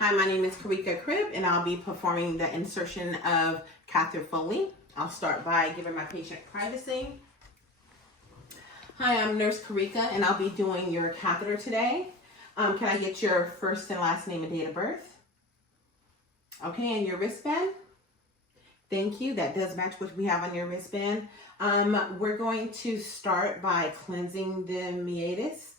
Hi, my name is Karika Cribb, and I'll be performing the insertion of Catheter Foley. I'll start by giving my patient privacy. Hi, I'm Nurse Karika, and I'll be doing your catheter today. Can I get your first and last name and date of birth? Okay, and your wristband? Thank you. That does match what we have on your wristband. We're going to start by cleansing the meatus,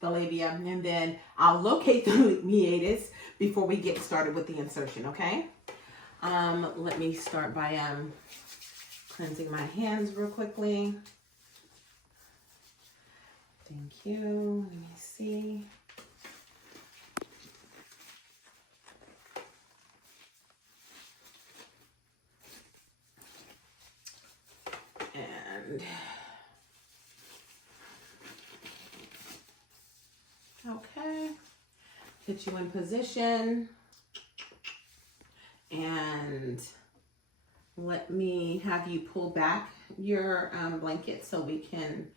the labia, and then I'll locate the meatus before we get started with the insertion, okay? Let me start by cleansing my hands real quickly. Thank you. Let me see. And okay, get you in position, and let me have you pull back your blanket so we can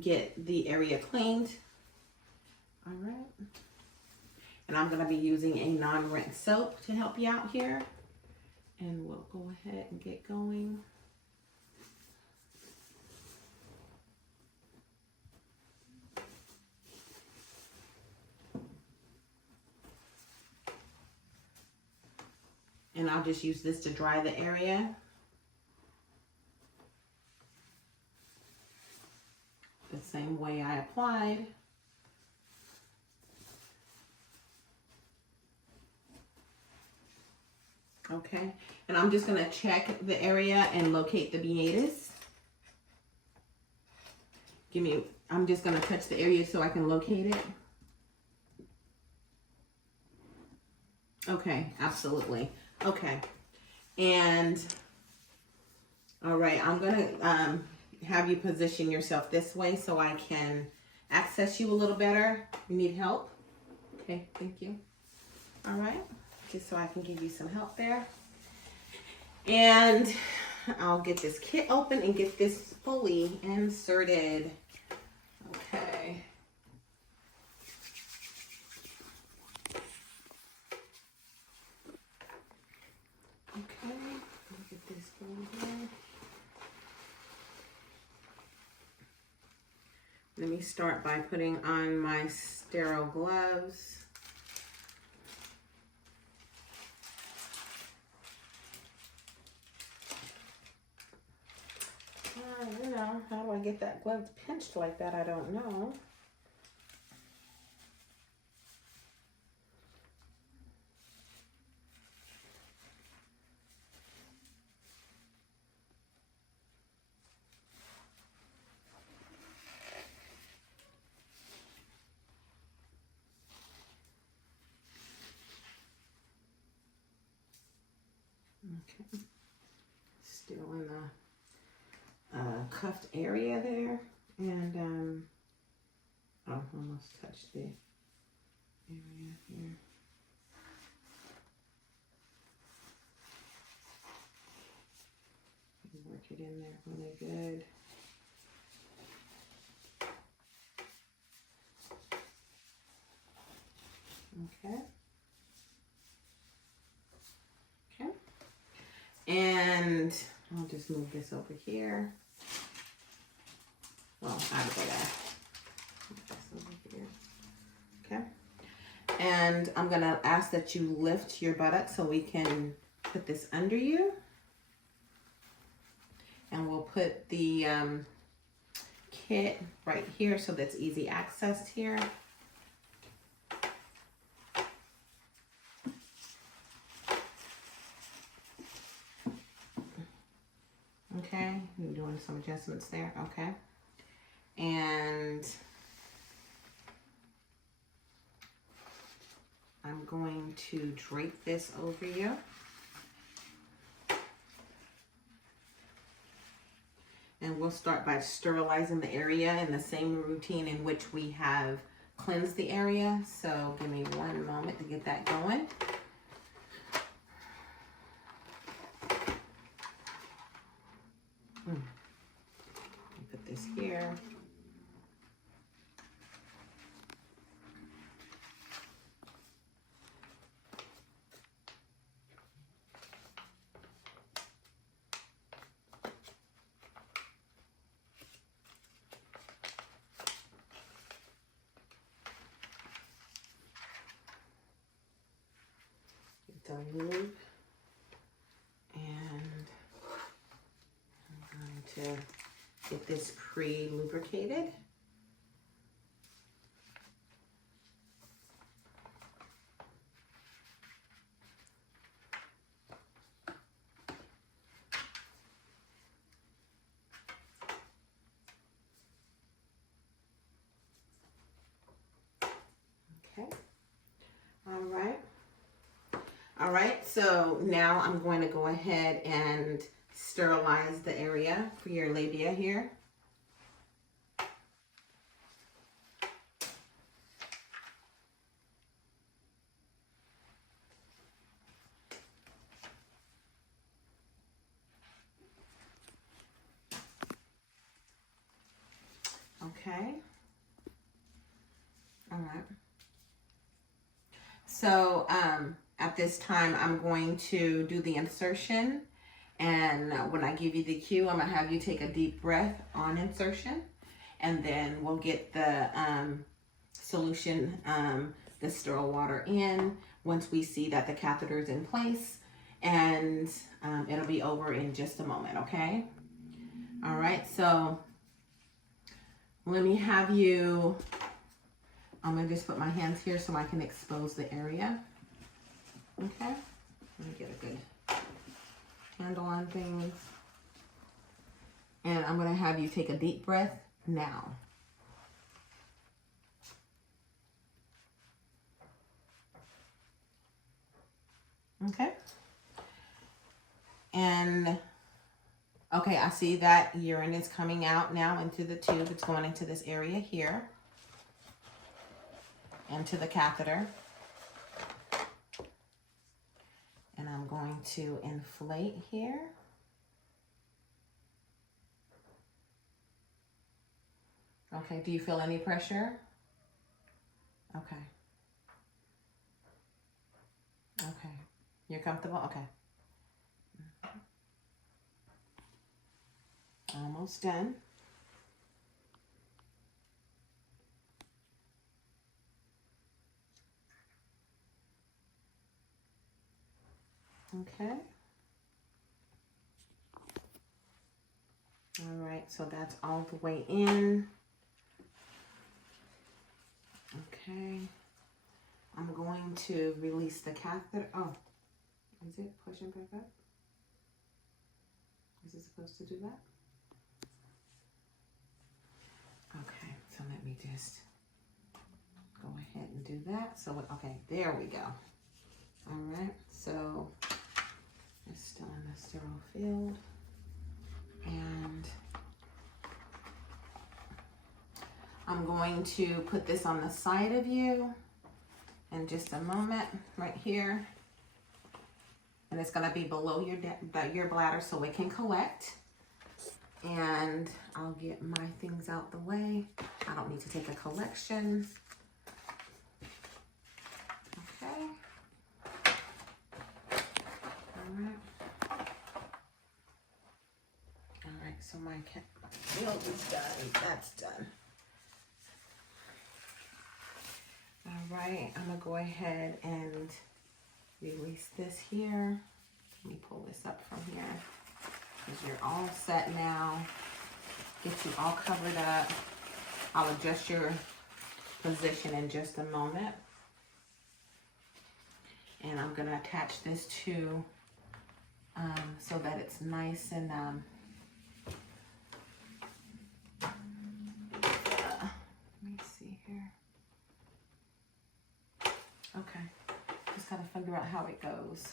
get the area cleaned. All right, and I'm going to be using a non-rinse soap to help you out here, and we'll go ahead and get going. And I'll just use this to dry the area. The same way I applied. Okay, and I'm just gonna check the area and locate the meatus. I'm just gonna touch the area so I can locate it. Okay, absolutely. Okay, and all right, I'm gonna have you position yourself this way so I can access you a little better. You need help? Okay, thank you. All right, just so I can give you some help there. And I'll get this kit open and get this Foley inserted. Okay. Okay, look at this Foley here. Let me start by putting on my sterile gloves. You know, how do I get that glove pinched like that? I don't know. Okay, still in the cuffed area there, and almost touched the area here. Work it in there really good. Okay. Okay. And I'll just move this over here. Well, out of there. This over here. Okay. And I'm going to ask that you lift your buttock so we can put this under you. And we'll put the kit right here so that's easy access here. Okay, I'm doing some adjustments there. Okay. And I'm going to drape this over you. And we'll start by sterilizing the area in the same routine in which we have cleansed the area. So give me one moment to get that going. Put this here. to lube, and I'm going to get this pre-lubricated. Okay. All right, so now I'm going to go ahead and sterilize the area for your labia here. Okay. All right. So at this time, I'm going to do the insertion. And when I give you the cue, I'm going to have you take a deep breath on insertion. And then we'll get the solution, the sterile water in once we see that the catheter is in place. And it'll be over in just a moment, okay? All right, so let me have you, I'm going to just put my hands here so I can expose the area. Okay, let me get a good handle on things. And I'm going to have you take a deep breath now. Okay. And okay, I see that urine is coming out now into the tube. It's going into this area here, into the catheter. And I'm going to inflate here. Okay, do you feel any pressure? Okay. Okay. You're comfortable? Okay. Almost done. Okay. All right, so that's all the way in. Okay. I'm going to release the catheter. Oh, is it pushing back up? Is it supposed to do that? Okay, so let me just go ahead and do that. So, okay, there we go. All right, so it's still in the sterile field. And I'm going to put this on the side of you in just a moment, right here. And it's gonna be below your bladder so it can collect. And I'll get my things out the way. I don't need to take a collection. Okay. All right, so my field is done. That's done. All right, I'm gonna go ahead and release this here. Let me pull this up from here. Because you're all set now. Get you all covered up. I'll adjust your position in just a moment. And I'm gonna attach this to so that it's nice and let me see here. Okay, just gotta figure out how it goes.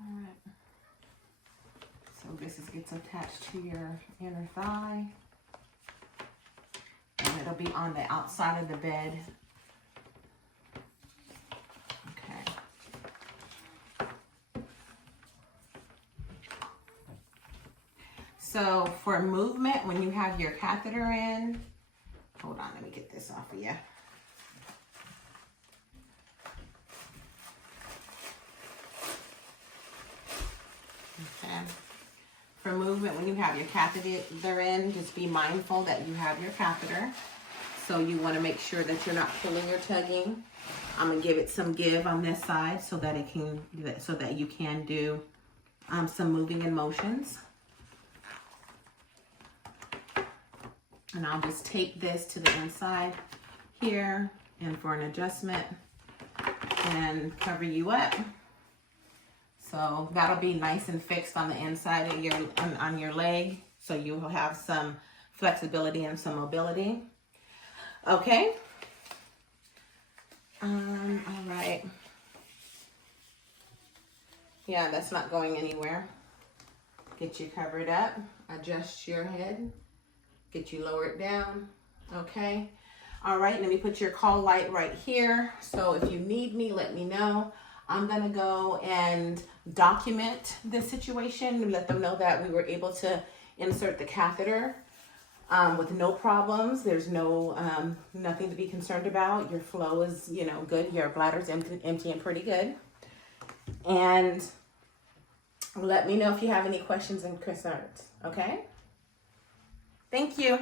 All right. So this gets attached to your inner thigh. And it'll be on the outside of the bed. So for movement, when you have your catheter in, hold on, let me get this off of you. Okay. For movement, when you have your catheter in, just be mindful that you have your catheter. So you want to make sure that you're not pulling or tugging. I'm gonna give it some give on this side so that it can, so that you can do some moving and motions. And I'll just tape this to the inside here and for an adjustment and cover you up. So that'll be nice and fixed on the inside of your, on your leg. So you will have some flexibility and some mobility. Okay. All right. Yeah, that's not going anywhere. Get you covered up, adjust your head, get you lowered down. Okay. All right, let me put your call light right here. So if you need me, let me know. I'm gonna go and document this situation and let them know that we were able to insert the catheter with no problems. There's no nothing to be concerned about. Your flow is, you know, good. Your bladder's empty and pretty good. And let me know if you have any questions and concerns. Okay? Thank you.